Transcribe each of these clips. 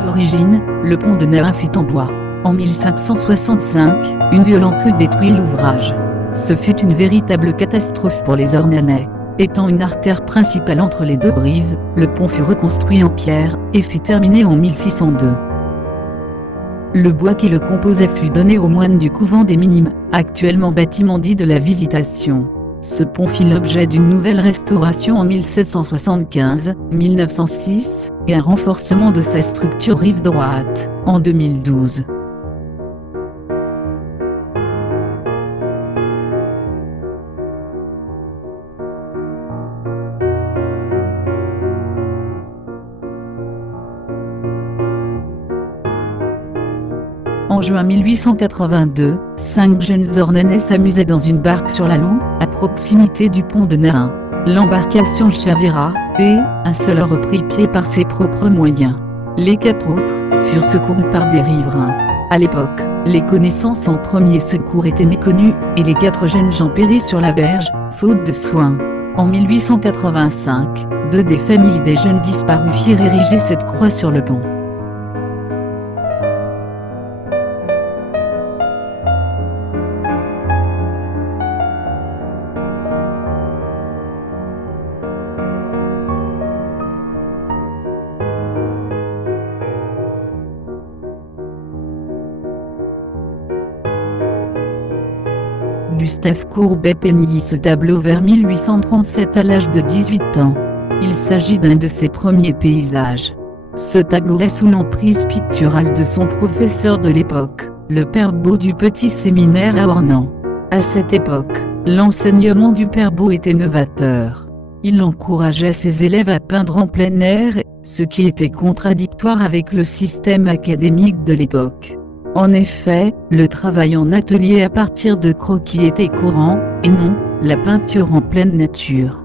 À l'origine, le pont de Nahain fut en bois. En 1565, une violente crue détruit l'ouvrage. Ce fut une véritable catastrophe pour les Ornanais. Étant une artère principale entre les deux rives, le pont fut reconstruit en pierre, et fut terminé en 1602. Le bois qui le composait fut donné aux moines du couvent des Minimes, actuellement bâtiment dit de la Visitation. Ce pont fit l'objet d'une nouvelle restauration en 1775, 1906, et un renforcement de sa structure rive droite, en 2012. En juin 1882, 5 jeunes Ornanais s'amusaient dans une barque sur la Loue, à proximité du pont de Nahain. L'embarcation chavira, et un seul reprit pied par ses propres moyens. Les 4 autres furent secourus par des riverains. À l'époque, les connaissances en premier secours étaient méconnues, et les 4 jeunes gens périrent sur la berge, faute de soins. En 1885, 2 des familles des jeunes disparus firent ériger cette croix sur le pont. Gustave Courbet peignit ce tableau vers 1837 à l'âge de 18 ans. Il s'agit d'un de ses premiers paysages. Ce tableau est sous l'emprise picturale de son professeur de l'époque, le père Beau du petit séminaire à Ornans. À cette époque, l'enseignement du père Beau était novateur. Il encourageait ses élèves à peindre en plein air, ce qui était contradictoire avec le système académique de l'époque. En effet, le travail en atelier à partir de croquis était courant, et non la peinture en pleine nature.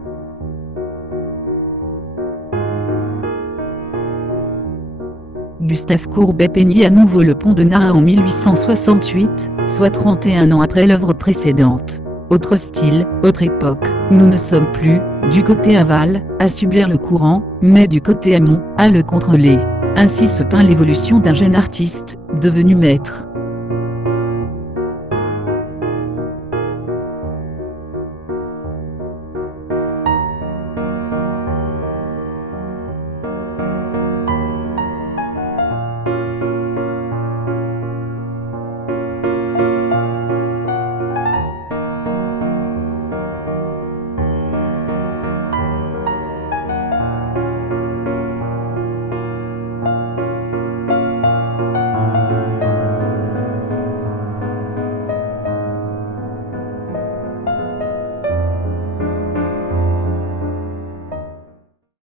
Gustave Courbet peignit à nouveau le pont de Nahain en 1868, soit 31 ans après l'œuvre précédente. Autre style, autre époque, nous ne sommes plus, du côté aval, à subir le courant, mais du côté amont, à le contrôler. Ainsi se peint l'évolution d'un jeune artiste, devenu maître.